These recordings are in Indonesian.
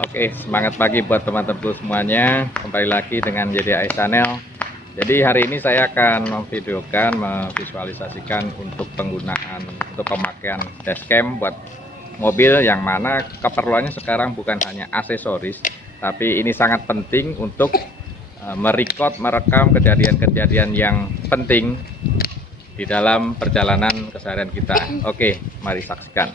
Oke, semangat pagi buat teman-teman semuanya. Kembali lagi dengan JDI Channel. Jadi hari ini saya akan memvisualisasikan untuk pemakaian dashcam buat mobil, yang mana keperluannya sekarang bukan hanya aksesoris, tapi ini sangat penting untuk merekam kejadian-kejadian yang penting di dalam perjalanan keseharian kita. Oke, mari saksikan.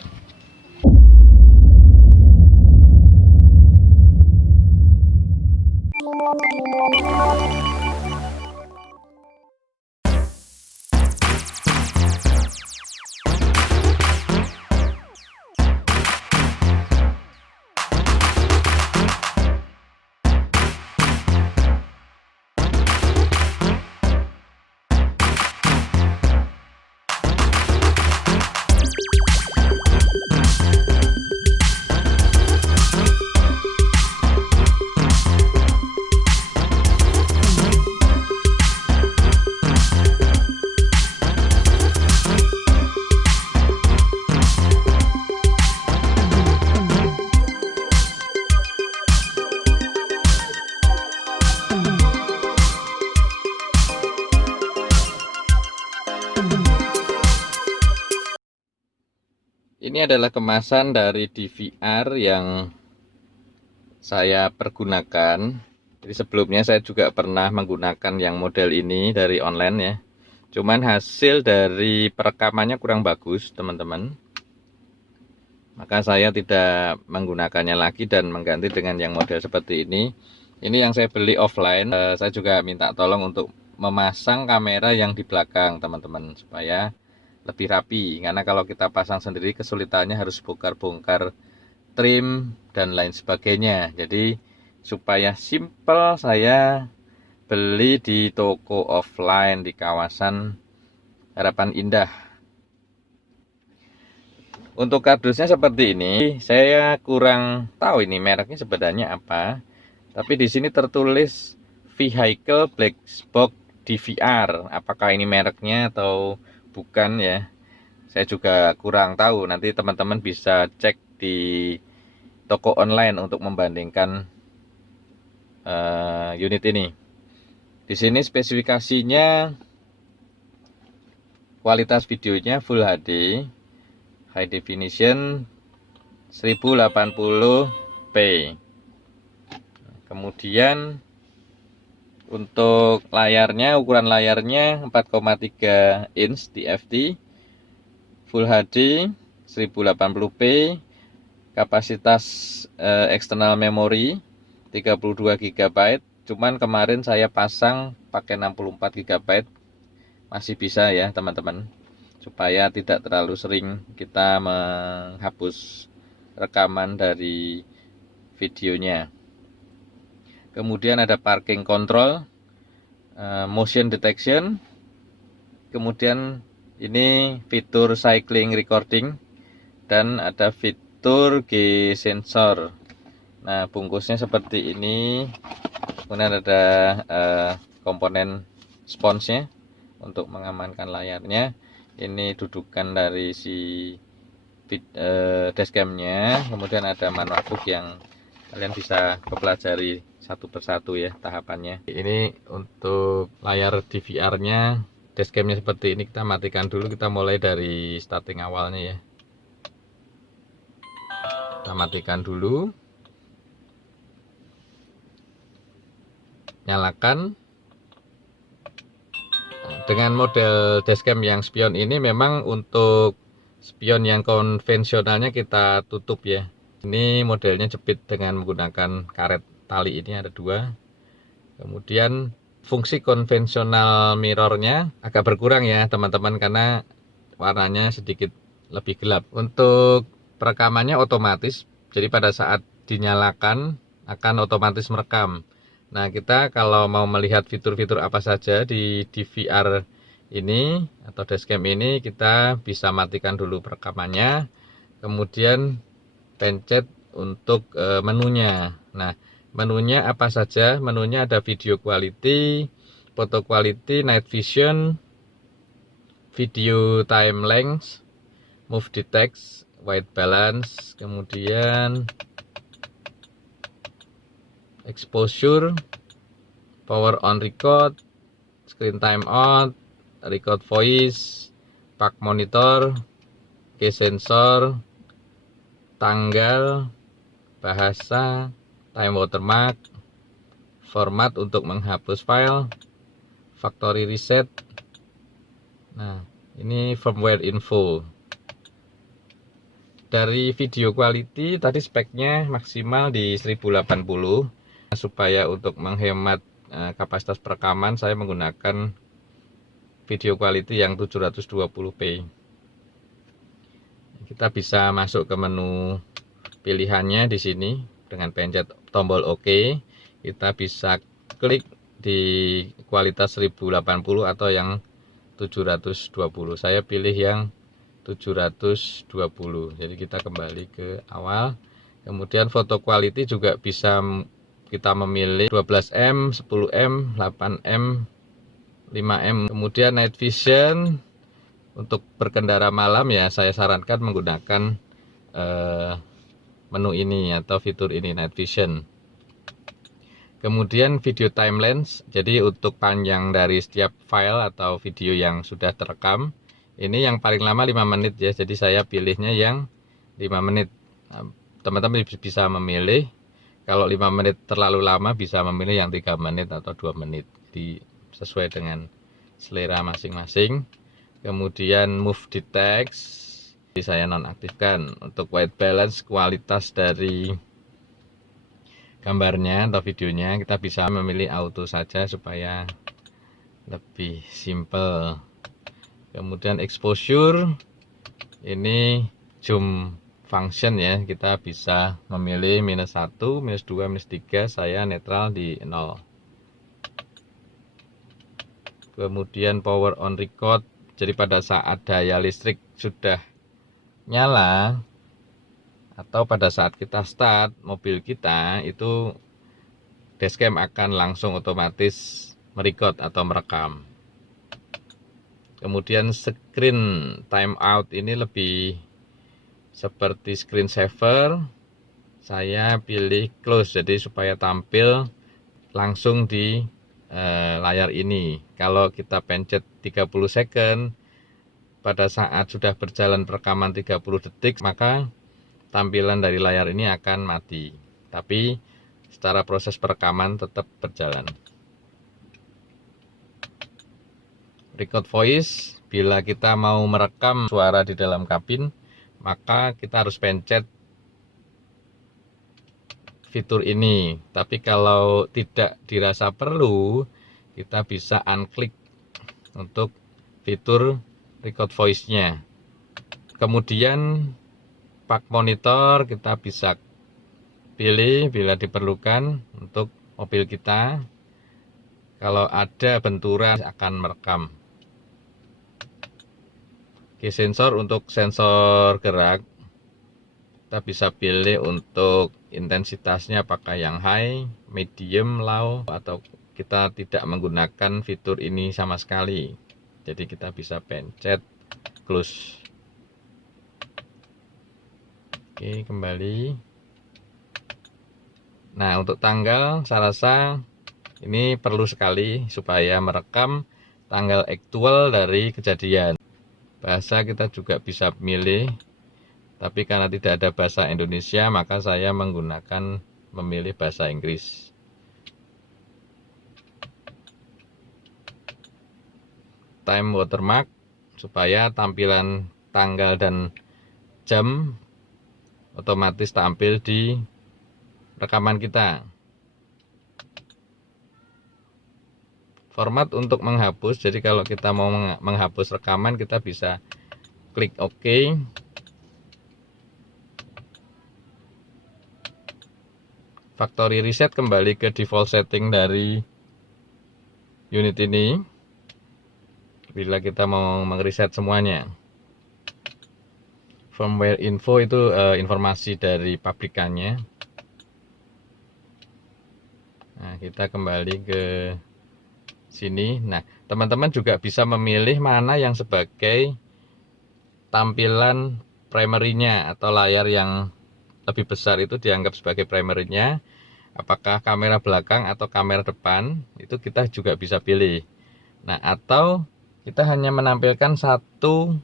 Ini adalah kemasan dari DVR yang saya pergunakan. Jadi sebelumnya saya juga pernah menggunakan yang model ini dari online ya. Cuman hasil dari perekamannya kurang bagus, teman-teman. Maka saya tidak menggunakannya lagi dan mengganti dengan yang model seperti ini. Ini yang saya beli offline. Saya juga minta tolong untuk memasang kamera yang di belakang, teman-teman, supaya lebih rapi. Karena kalau kita pasang sendiri kesulitannya harus bongkar-bongkar trim dan lain sebagainya. Jadi supaya simple, saya beli di toko offline di kawasan Harapan Indah. Untuk kardusnya seperti ini. Saya kurang tahu ini mereknya sebenarnya apa, tapi di sini tertulis Vehicle Black Box DVR. Apakah ini mereknya atau bukan ya? Saya juga kurang tahu. Nanti teman-teman bisa cek di toko online untuk membandingkan unit ini. Di sini spesifikasinya, kualitas videonya Full HD, High Definition 1080p. Kemudian untuk layarnya, ukuran layarnya 4,3 inch TFT, Full HD 1080p, kapasitas eksternal memori 32 GB. Cuman kemarin saya pasang pakai 64 GB, masih bisa ya teman-teman, supaya tidak terlalu sering kita menghapus rekaman dari videonya. Kemudian ada parking control, motion detection. Kemudian ini fitur cycling recording, dan ada fitur G sensor. Nah, bungkusnya seperti ini. Kemudian ada komponen sponsnya untuk mengamankan layarnya. Ini dudukan dari si dashcamnya. Kemudian ada manual book yang kalian bisa pelajari satu persatu ya tahapannya. Ini untuk layar DVR-nya, dashcamnya seperti ini. Kita matikan dulu. Kita mulai dari starting awalnya ya. Kita matikan dulu, nyalakan. Dengan model dashcam yang spion ini, memang untuk spion yang konvensionalnya kita tutup ya. Ini modelnya jepit dengan menggunakan karet tali, ini ada dua. Kemudian fungsi konvensional mirrornya agak berkurang ya teman-teman, karena warnanya sedikit lebih gelap. Untuk perekamannya otomatis, jadi pada saat dinyalakan akan otomatis merekam. Nah, kita kalau mau melihat fitur-fitur apa saja di DVR ini atau dashcam ini, kita bisa matikan dulu perekamannya, kemudian pencet untuk menunya. Nah, menunya apa saja? Menunya ada video quality, photo quality, night vision, video time length, move detect, white balance, kemudian exposure, power on record, screen timeout, record voice, park monitor, key sensor, tanggal, bahasa, time watermark, format untuk menghapus file, factory reset. Nah, ini firmware info. Dari video quality tadi speknya maksimal di 1080. Supaya untuk menghemat kapasitas perekaman, saya menggunakan video quality yang 720p. Kita bisa masuk ke menu pilihannya di sini dengan pencet tombol OK. Kita bisa klik di kualitas 1080 atau yang 720. Saya pilih yang 720. Jadi kita kembali ke awal. Kemudian foto quality juga bisa kita memilih 12M, 10M, 8M, 5M. Kemudian night vision untuk berkendara malam ya, saya sarankan menggunakan menu ini atau fitur ini, night vision. Kemudian video time lapse, jadi untuk panjang dari setiap file atau video yang sudah terekam, ini yang paling lama 5 menit ya, jadi saya pilihnya yang 5 menit. Teman-teman bisa memilih, kalau 5 menit terlalu lama bisa memilih yang 3 menit atau 2 menit, sesuai dengan selera masing-masing. Kemudian move detect, saya nonaktifkan. Untuk white balance, kualitas dari gambarnya atau videonya kita bisa memilih auto saja supaya lebih simple. Kemudian exposure, ini zoom function ya, kita bisa memilih -1, -2, -3, saya netral di 0. Kemudian power on record, jadi pada saat daya listrik sudah nyala atau pada saat kita start mobil kita, itu dashcam akan langsung otomatis merecord atau merekam. Kemudian screen timeout ini lebih seperti screen saver, saya pilih close, jadi supaya tampil langsung di layar ini. Kalau kita pencet 30 second, pada saat sudah berjalan perekaman 30 detik, maka tampilan dari layar ini akan mati. Tapi secara proses perekaman tetap berjalan. Record voice, bila kita mau merekam suara di dalam kabin, maka kita harus pencet fitur ini. Tapi kalau tidak dirasa perlu, kita bisa unklik untuk fitur record voice-nya. Kemudian park monitor kita bisa pilih bila diperlukan untuk mobil kita. Kalau ada benturan akan merekam. Key sensor untuk sensor gerak, kita bisa pilih untuk intensitasnya apakah yang high, medium, low, atau kita tidak menggunakan fitur ini sama sekali. Jadi kita bisa pencet close. Oke, kembali. Nah, untuk tanggal saya rasa ini perlu sekali supaya merekam tanggal aktual dari kejadian. Bahasa kita juga bisa pilih, tapi karena tidak ada bahasa Indonesia, maka saya memilih bahasa Inggris. Time watermark, supaya tampilan tanggal dan jam otomatis tampil di rekaman kita. Format untuk menghapus, jadi kalau kita mau menghapus rekaman, kita bisa klik OK. Factory reset, kembali ke default setting dari unit ini bila kita mau mereset semuanya. Firmware info itu informasi dari pabrikannya. Nah, kita kembali ke sini. Nah, teman-teman juga bisa memilih mana yang sebagai tampilan primary-nya atau layar yang lebih besar itu dianggap sebagai primary-nya. apakah kamera belakang atau kamera depan, itu kita juga bisa pilih. Nah, atau kita hanya menampilkan satu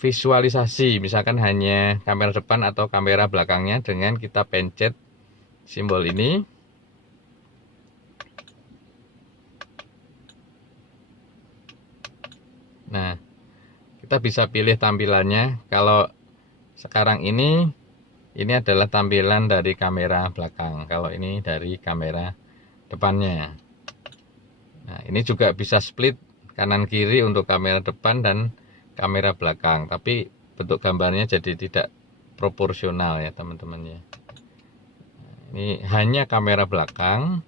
visualisasi, misalkan hanya kamera depan atau kamera belakangnya dengan kita pencet simbol ini. Nah, kita bisa pilih tampilannya. Kalau sekarang ini adalah tampilan dari kamera belakang. Kalau ini dari kamera depannya. Nah, ini juga bisa split kanan kiri untuk kamera depan dan kamera belakang. Tapi bentuk gambarnya jadi tidak proporsional ya teman-teman ya. Ini hanya kamera belakang.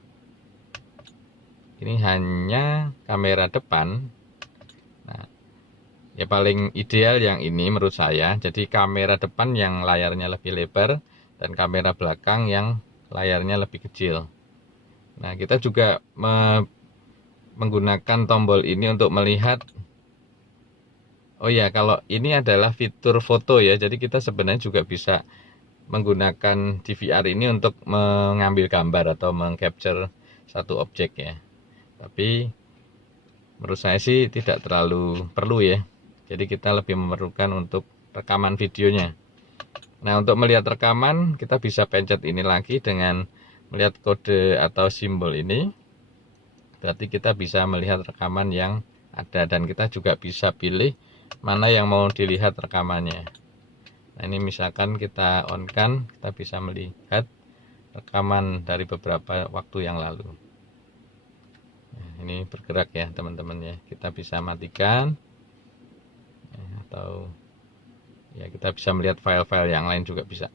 Ini hanya kamera depan. Nah, ya paling ideal yang ini menurut saya. Jadi kamera depan yang layarnya lebih lebar dan kamera belakang yang layarnya lebih kecil. Nah, kita juga menggunakan tombol ini untuk melihat. Oh ya, kalau ini adalah fitur foto ya. Jadi kita sebenarnya juga bisa menggunakan DVR ini untuk mengambil gambar atau mengcapture satu objek ya. Tapi menurut saya sih tidak terlalu perlu ya. Jadi kita lebih memerlukan untuk rekaman videonya. Nah, untuk melihat rekaman kita bisa pencet ini lagi dengan melihat kode atau simbol ini. Berarti kita bisa melihat rekaman yang ada dan kita juga bisa pilih mana yang mau dilihat rekamannya. Nah, ini misalkan kita on kan, kita bisa melihat rekaman dari beberapa waktu yang lalu. Nah, ini bergerak ya teman-teman ya. Kita bisa matikan atau ya kita bisa melihat file-file yang lain juga bisa.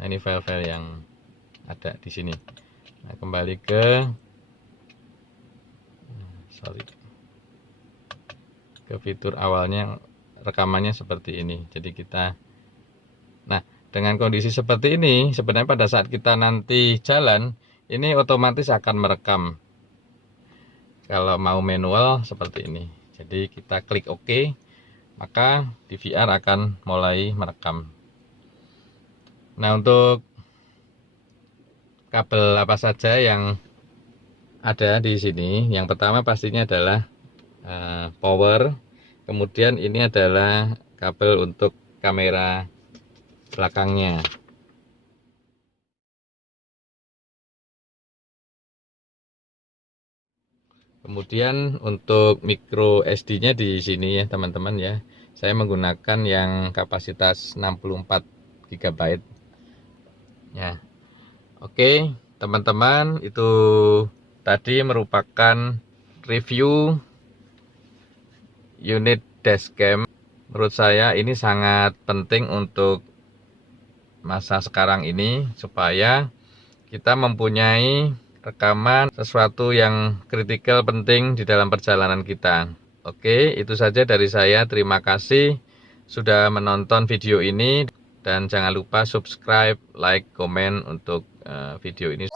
Nah, ini file-file yang ada di sini. Nah, kembali ke fitur awalnya, rekamannya seperti ini. Jadi kita, nah dengan kondisi seperti ini sebenarnya pada saat kita nanti jalan ini otomatis akan merekam. Kalau mau manual seperti ini, jadi kita klik OK, maka DVR akan mulai merekam. Nah, untuk kabel apa saja yang ada di sini, yang pertama pastinya adalah power. Kemudian ini adalah kabel untuk kamera belakangnya. Kemudian untuk micro SD-nya di sini ya teman-teman ya. Saya menggunakan yang kapasitas 64 GB. Ya. Oke, teman-teman, itu tadi merupakan review unit dashcam. Menurut saya ini sangat penting untuk masa sekarang ini supaya kita mempunyai rekaman sesuatu yang kritikal penting di dalam perjalanan kita. Oke, itu saja dari saya. Terima kasih sudah menonton video ini dan jangan lupa subscribe, like, komen untuk video ini.